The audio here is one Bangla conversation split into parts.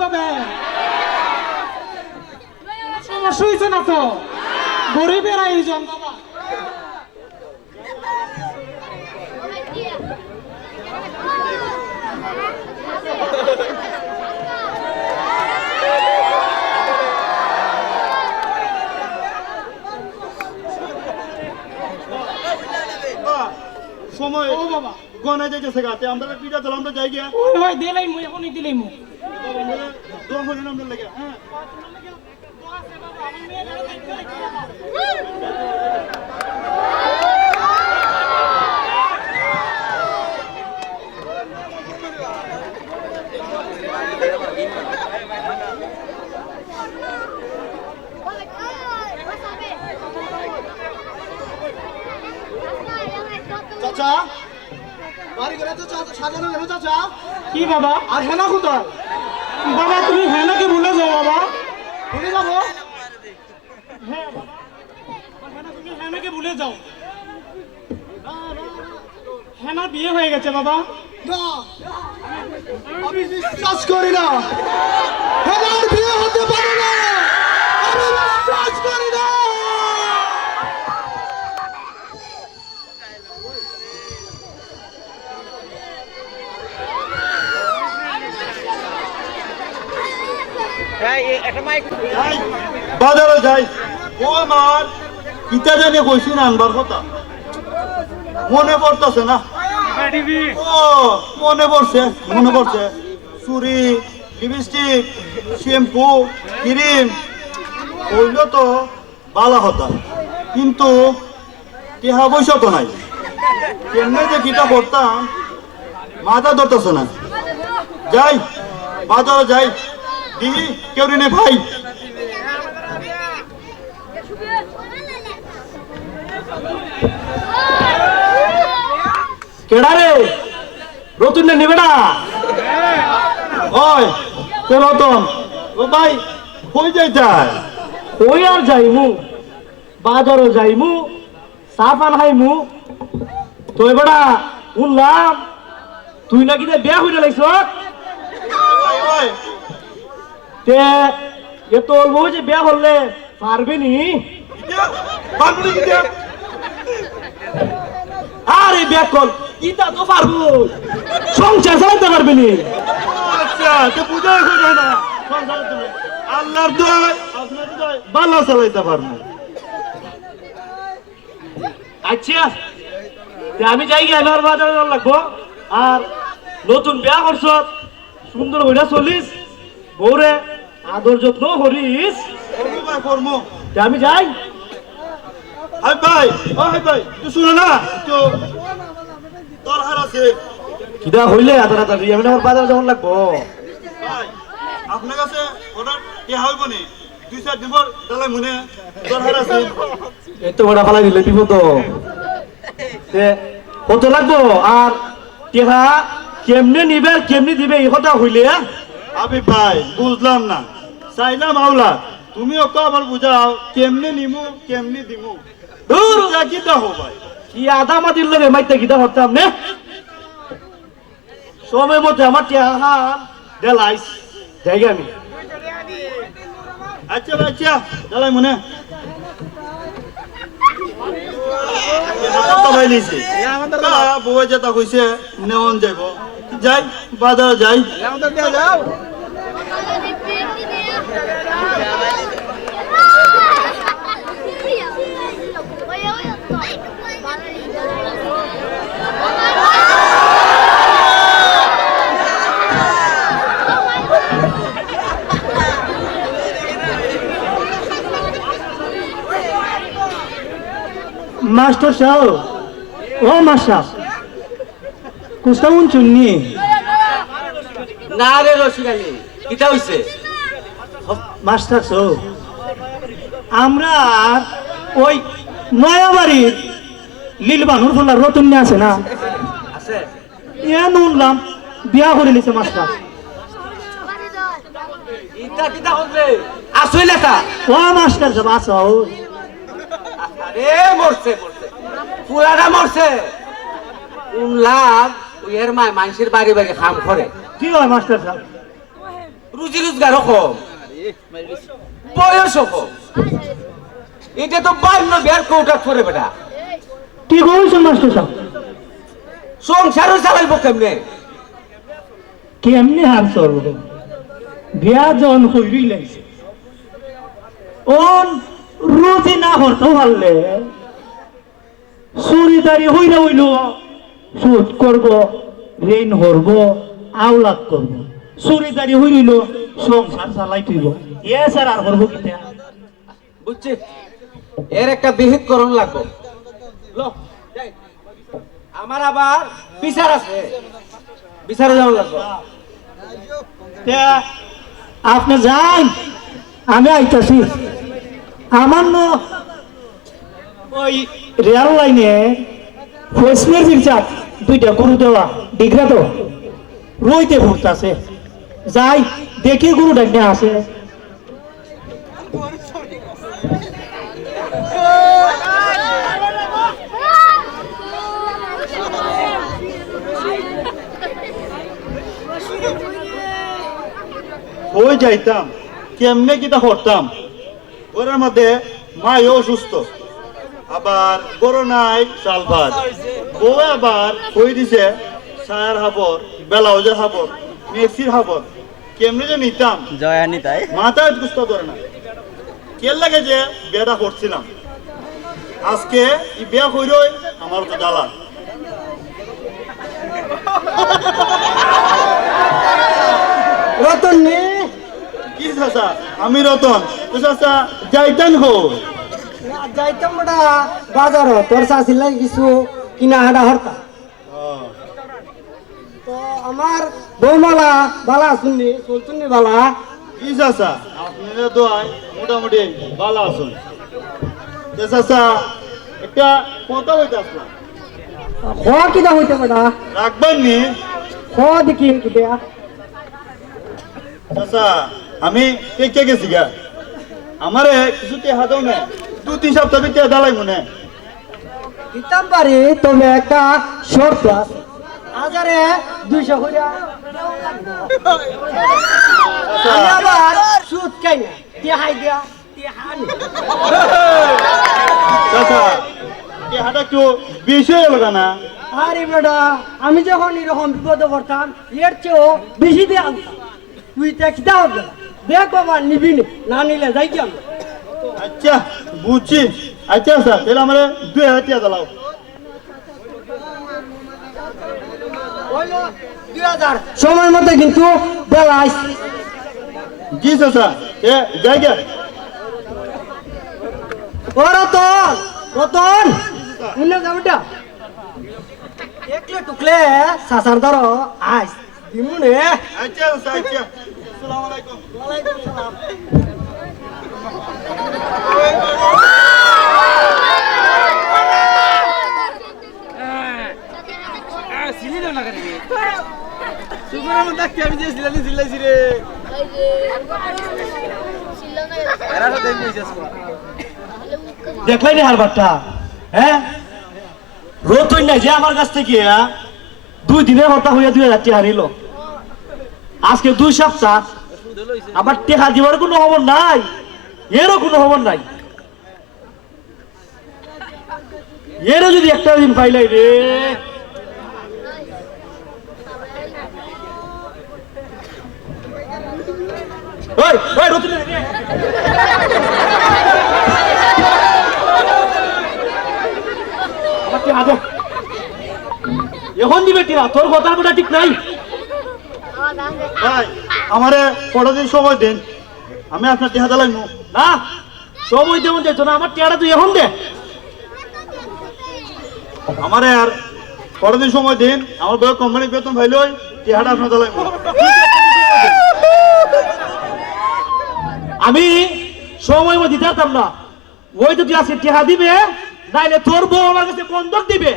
আরেকভাবে সমস্যা হয়েছে না তো গরিবের আয়োজন বাবা সময় ও বাবা গনে যাইতেছে গাতে আমরা পিঠা চল আমরা যাই গিয়া ওই ওই দিলাই মু এখনই দিলাই মু দোয়া করি না আমরা লাগে হ্যাঁ চাচা বাড়ি গেলে তো সাজানো গেল চাচা কি বাবা আর হেনা কোথায় বাবা তুমি হেনাকে ভুলে যাও বাবা ভুলে যাবো হ্যাঁ বাবা হেনা তুমি হেনাকে ভুলে যাও হেনার বিয়ে হয়ে গেছে বাবা না আমি বিশ্বাস করি না হেনার বিয়ে হতে পারে না আমি বিশ্বাস করি না বাজারে যাই ও আমার ইটা জানে কইছি না আনবার কথা মনে পড়তেছে না ও মনে পড়ছে চুরি লিপস্টিক শ্যাম্পু ক্রিম ওইগুলো তো ভালো হতা কিন্তু টেহা পয়সা তো নাই কেমনে যে কিটা করতাম মাথা ধরতেছে না যাই বাজারে যাই দিদি কেউ নে ভাই কেডা রে নতুন না নিবেডা ওই কে রতন ও ভাই কই যাইতাই ওই আর যাইমু বাজারও যাইমু চা পান খাইমু তো এবারা শুনলাম তুই নাকি বিয়া হইতে লাগছ তে এ তোর বউ যে বিয়া হলে পারবে নি আরে বিয়া কর ইটা তো পারবো সংসার চালাতে পারবে নি আচ্ছা তো বুঝা যায় না আল্লাহর দোয়ায় আপনার দোয়ায় বালা চালাইতে পারবো আচ্ছা তে আমি যাই গিয়ে আমার বাজারে যাওয়া লাগবো আর নতুন বিয়া করছ সুন্দর হইয়া চলিস বউরে আদর যত্ন করিস করবো তে আমি যাই হাই ভাই ও হাই ভাই তুই শুনো না তো দরকার আছে কিদা হইলে আদর আমি আমার বাজারে যাওয়া লাগবো ভাই আপনার কাছে অর্ডার কে হইব নি 2-4 দিন পর তাহলে মনে দরকার আছে এত বড় ফালাই দিলে বিপদ তে কত লাগবো আর টেহা কেমনে নিবে আর কেমনে দিবে এই কথা হইলে আমি ভাই বুঝলাম না চাইলাম আওলা তুমি ওকে আবার বুঝাও কেমনে নিমু কেমনে দিমু দূর কি দাও ভাই কি আদা মাটির লগে মাইতে গিতা হরতাম নে সময় মতে আমার টেহা দেলাইস যাই আমি আচ্ছা ভাই আচ্ছা তাহলে মনে বউ যেটা কইছে নেওয়ান যাইব যাই বাজার যাই মাস্টার সাহেব ও মাস্টার কুস্তা চুন্নি না রে রসিকালি কিটা হইছে মাস্টার সাহেব আমরা ওই নয়াবাড়ির লীলবানুর ফলার রতন আছে না আছে ইয়া নুনলাম বিয়া করে নিছে মাস্টার ইটা কিটা হচ্ছে আসই লেখা ও মাস্টার সাহেব আসো আরে মরছে পুরাটা মরছে উনলাম ওই এর মায় মানুষের বাড়ি বাড়ি খাম করে কি হয় মাস্টার সাহেব রুজি রোজগারও কম বয়সও কম এটা তো বান্য বিয়ার কৌটা করে বেটা কি কইছেন মাস্টার সাহেব সংসারও চালাইব কেমনে কেমনে হার চলব বিয়া জন হইরই লাগছে ওন রুজি না হরতেও পারলে চুরিদারি হইলে হইল সুদ করব ঋণ হরব আওলাদ করব চুরিদারি হইল সংসার চালাই তুইব এ স্যার আর করবো কিতা বুঝছি এর একটা বিহিত করণ লাগবো লো, যাই। আমার আবার বিচার আছে বিচারে যাওয়া লাগবো তা আপনি যান আমি আইতাছি আমার ন ওই রেল লাইনে ফেসমের বিচার দুইটা গরু দেওয়া ডিগ্রা তো রইতে ঘুরতেছে যাই দেখি গরু ডাকতে আসে ওই যাইতাম কেমনে কিটা করতাম ওর মধ্যে মায়ও অসুস্থ আবার গরু নাই চাল ভাত বউ আবার কই দিছে সায়ার হাবর ব্লাউজের হাবর মেক্সির হাবর কেমনে যে নিতাম জয়ানি তাই মাথায় বুঝতে ধরে না কে লাগে যে বিয়েটা করছিলাম আজকে এই বিয়া কইরই আমার তো জ্বালা রতন নে কি চাচা আমি রতন তো চাচা যাইতেন হো যাইতাম বড়া বাজার তোর চাষির লাগে কিছু কিনা হাডা হরতা তো আমার বৌমালা বালা শুননি চলছুননি বালা কি চাচা আপনারা তো মোটামুটি ভালো আছেন তো চাচা একটা কথা হইতে আসলাম হওয়া কিনা হইতে বড়া রাখবেন নি হওয়া দেখি কিটা চাচা আমি কে গেছি গা আমারে কিছু টেহা দাও না 2-3 সপ্তাহ ভিতরে দালাই মনে দিতাম পারি তবে একটা শর্ত আছে হাজারে 200 কইরা আমি আবার সুদ খাই না টেহাই দিয়া টেহানি চাচা টেহাটা একটু বেশি হয়ে গেল না আরে বেটা আমি যখন এরকম বিপদে পড়তাম এর চেয়েও বেশি দিয়ে আনতাম তুই তা খিদা হবে দেখ বাবা নিবি না নিলে যাই কি আমি আচ্ছা বুঝছি আচ্ছা স্যার তাহলে আমার 2000 টাকা দাও 2000 সময় মতো কিন্তু বেলাইস জি চাচা এ যাই গে ও রতন রতন শুনে যাবটা একলে টুকলে সাসার ধরো আইস দিমুনে আচ্ছা চাচা আচ্ছা আসসালামু আলাইকুম ওয়ালাইকুম সালাম দেখলাই নি হারবারটা হ্যাঁ রতন নাই যে আমার কাছ থেকে 2 দিনের কথা হইয়া 2000 টাকা হারিল আজকে 2 সপ্তাহ আমার টেকা দিবার কোনো খবর নাই এরও কোনো খবর নাই এরও যদি একটা দিন পাইলাই রে ওই ওই রতন আমার টেকা দে এখন দিবে টিরা তোর কথার কথা ঠিক নাই ভাই আমারে 15 দিন সময় দেন আমি আপনার টেহা দালাই মু না সময় দেবন যেত না আমার টেয়াটা তুই এখন দে আমারে আর 15 দিন সময় দেন আমার বড় কোম্পানি বেতন ভাইলই টেহাটা আপনার দালাই মু আমি সময় মতো দিতে পারতাম না ওই তো তুই আজকে টেহা দিবে নাইলে তোর বউ আমার কাছে বন্ধক দিবে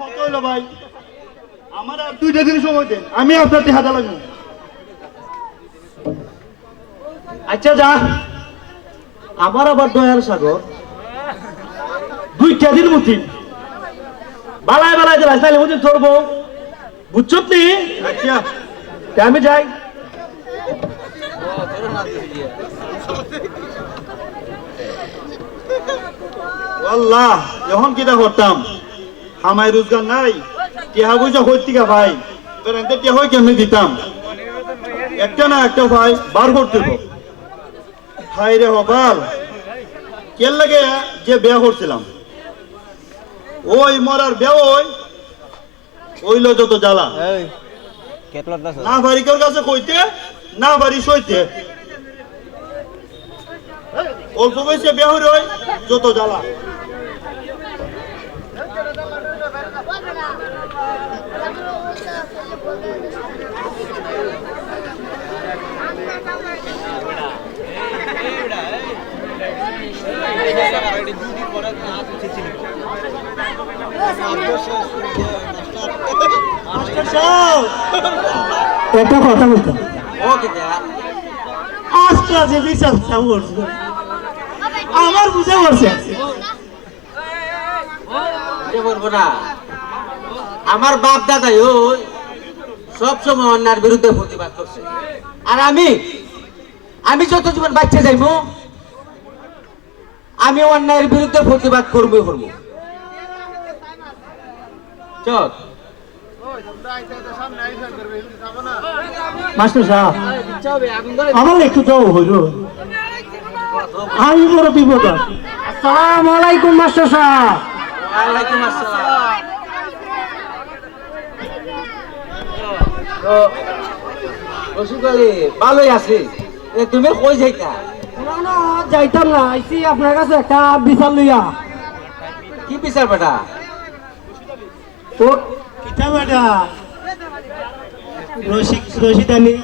কত হইলো ভাই আমার আর 2 দিন সময় দেন আমি আপনার টেহা দালাই মু আচ্ছা যা আমার আবার দয়ার সাগর 2টা দিন মতি বালায় বালায় দিলাস তাইলে বুঝি তোর বউ বুঝছত নি? আচ্ছা তে আমি যাই। আল্লাহ যখন কিটা করতাম আমায় রোজগার নাই টিহা বুঝা হইতিকা ভাই এবার এতে টিহা হই কেমনি দিতাম একটা না একটা ভাই বার করতে হইব। হাই রে হবাল কেন লাগে যে বিয়া করছিলাম ওই মরার বিয়া ওইলো যত জ্বালা না বাড়িকার কাছে কইতে না বাড়ি সইতে অল্প বয়সে বিয়া হই রই যত জ্বালা। একটা কথা বলতাম, ও কিটা আজকে যে বিচার করছে আমার বুঝে পড়ছে। বলবো না, আমার বাপ দাদাই ওই সব সময় অন্যার বিরুদ্ধে প্রতিবাদ করছে, আর আমি যত জীবন বাচ্চা যাইবো আমি অন্যায়ের বিরুদ্ধে প্রতিবাদ করবো। চল মাস্টার সাহেব আমার একটু যাও হইল, আমি বড় বিপদ। আসসালামু আলাইকুম মাস্টার সাহেব। ওয়ালাইকুম আসসালাম। তো রশিদ আলী ভালোই আছি, তুমি কই যাইতা? না না যাইতাম না, আইসি আপনার কাছে একটা বিচার লইয়া। কি বিচার বেটা? তো কিতা বেটা রশিদ আলী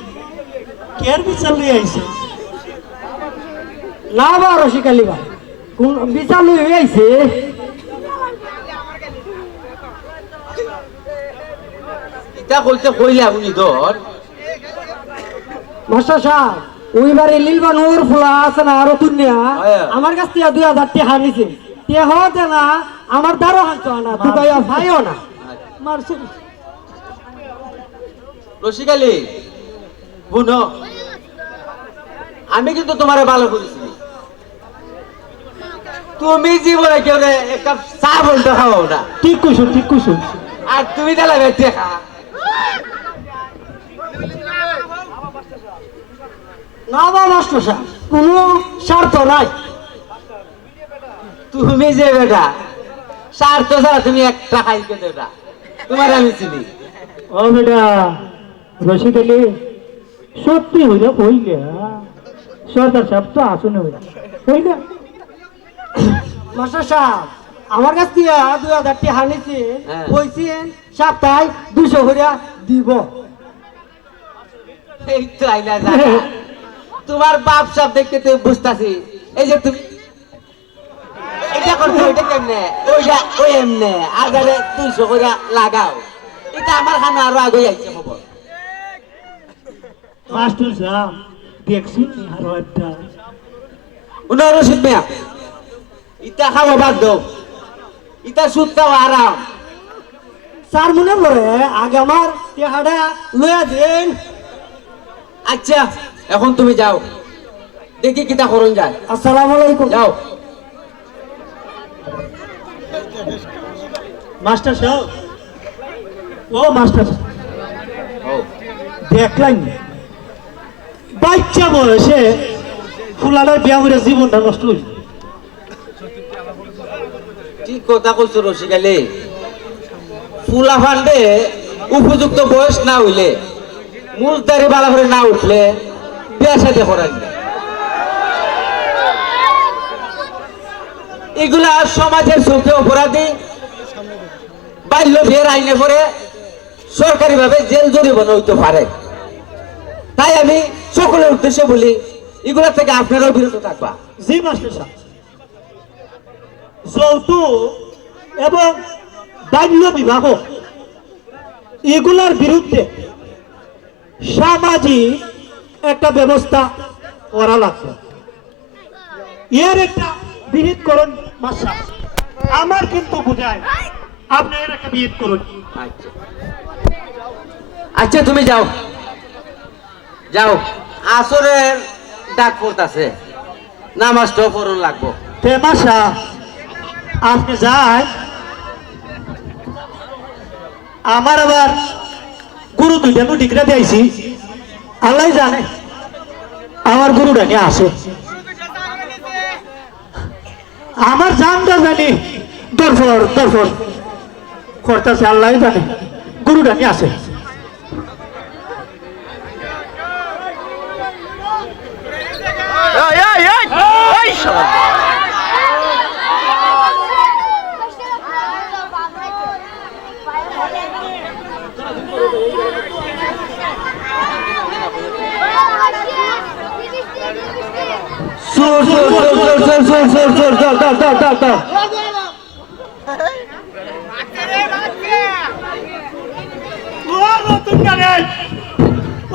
কেয়ার বিচার লইয়া আইছে? না বা রশিদ আলী ভাই কোন বিচার লই আইছে? ইটা কইতে কইলে আপনি ধর মাস্টার সাহেব ওই বারে লীলবানুর ফুলা আছে না আরো তুনিয়া আমার কাছ থেকে 2000 টাকা নিছে, তে হতে না আমার দ্বারা হাঁটো না দুবাইয়া ভাইও না মারছে। রশিদ আলী বুনো, আমি কিন্তু তোমারে ভালো করেছি, তুমি জীবনে কেউ এক কাপ চা বলতে খাও না। ঠিক কইছো ঠিক কইছো। আর তুমি দিলা দেখা না বা মাস্টার সাহেব কোনো স্বার্থ নাই। তুমি যে বেটা স্বার্থ ছাড়া তুমি এক টাকাই পেতে না, তোমার আমি চিনি। ও বেটা রশিদ আলী সত্যি হইলে কইলে সরকার সাহেব তো আসুন কইলে। মাস্টার সাহেব আমার কাছ থেকে 2000 টাকা নিছে, হ্যাঁ। কইছেন সপ্তাহে 200 করে দিব। এই তো আইলা জানা, তোমার বাপ সব দেখতে তুমি বুঝতাছি। এই যে তুমি এটা করছো ওইটা কেমনে, ওইটা ওই এমনে আগারে 200 করে লাগাও, এটা আমার খানা আরো আগে আইছে খবর। মাস্টার সাহেব দেখছি আরো একটা রশিদ মিয়া ইটা খাওয়া বাদ দাও, ইটা সুদ খাওয়া আরাম। স্যার মনে পড়ে আগে আমার টেহাটা লইয়া দেন। আচ্ছা এখন তুমি যাও, দেখি কিটা করুন যায়। আসসালামু আলাইকুম। যাও। মাস্টার সাহেব ও মাস্টার সাহেব ও দেখলাম বাচ্চা বয়সে ফুলানার বিয়া করে জীবনটা নষ্ট হইল। ঠিক কথা কইছো রশিদ আলী, ফুলা ফান্ডে উপযুক্ত বয়স না হইলে মুজদারি বালা করে না উঠলে বিয়া সাথে করার নেই। এগুলা সমাজের চোখে অপরাধী, বাল্য বিয়ের আইনে পরে সরকারি ভাবে জেল জরিমানা হইতে পারে। তাই আমি সকলের উদ্দেশ্যে বলি এগুলা থেকে আপনারাও বিরত থাকবা। জি মাস্টার সাহেব, যৌতুক এবং বাল্য বিবাহ এগুলার বিরুদ্ধে সামাজিক একটা ব্যবস্থা করা লাগবে। এর একটা বিহিত করুন মাস্টার, আমার কিন্তু বুঝায় আপনি এর একটা বিহিত করুন। আচ্ছা আচ্ছা তুমি যাও যাও, আসরের ডাক পড়তাছে, নামাজটাও পড়ন লাগবো। তেমাশা আপনি যাই, আমার আবার গুরু দুইটা ডিগ্রা দিয়েছি, আল্লাহ জানে আমার গুরুটা নিয়ে আসে, আমার জানটা জানি দরফর করতেছে, আল্লাহ জানে গুরুটা নিয়ে আসে। সুর সুর সুর সুর সুর সুর সুর সুর দর দর দর দর।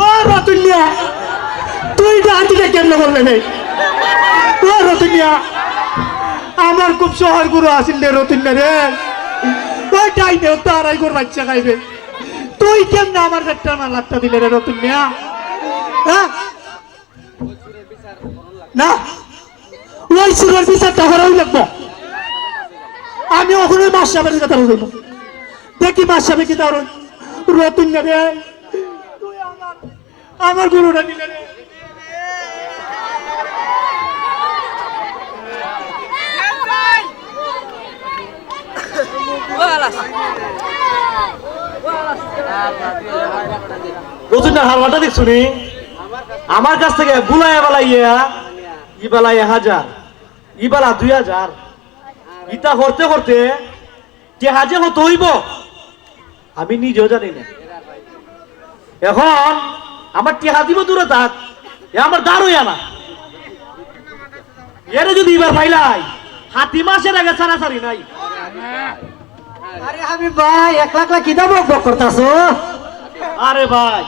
ও রতুনিয়া, তুই ডান্ডিটা কেমনে করলে নেই? ও রতুনিয়া, আমার খুব শহর গুরু আসিল রে রতুনিয়া রে, ওই টাইমে তো আড়াই করে বাচ্চা খাইবে, তুই কেমনে আমার একটা না লাটটা দিলে রে রতুনিয়া? হ্যাঁ না, ওই সুরের বিচারটা করাই লাগবো। আমি ওখানে মাস সাহেবের কথা বলব, দেখি মাস সাহেব কি তার রতুন রে, তুই আমার গুরুটা নিলে রে। রতুনের হারমাটা দেখছো নি? আমার কাছ থেকে বুলাইয়া বালাইয়া ইবালা 1000, ইবালা 2000, ইটা করতে করতে যে হাজে হতো হইব আমি নিজেও জানি না। এখন আমার টেহা দিব দূরে থাক, এ আমার দাঁড়ই আনা, এর যদি এবার ভাইলাই হাতি মাসের আগে ছাড়াছাড়ি নাই। আরে আমি ভাই একলা একলা কি দাম বক করতাছো? আরে ভাই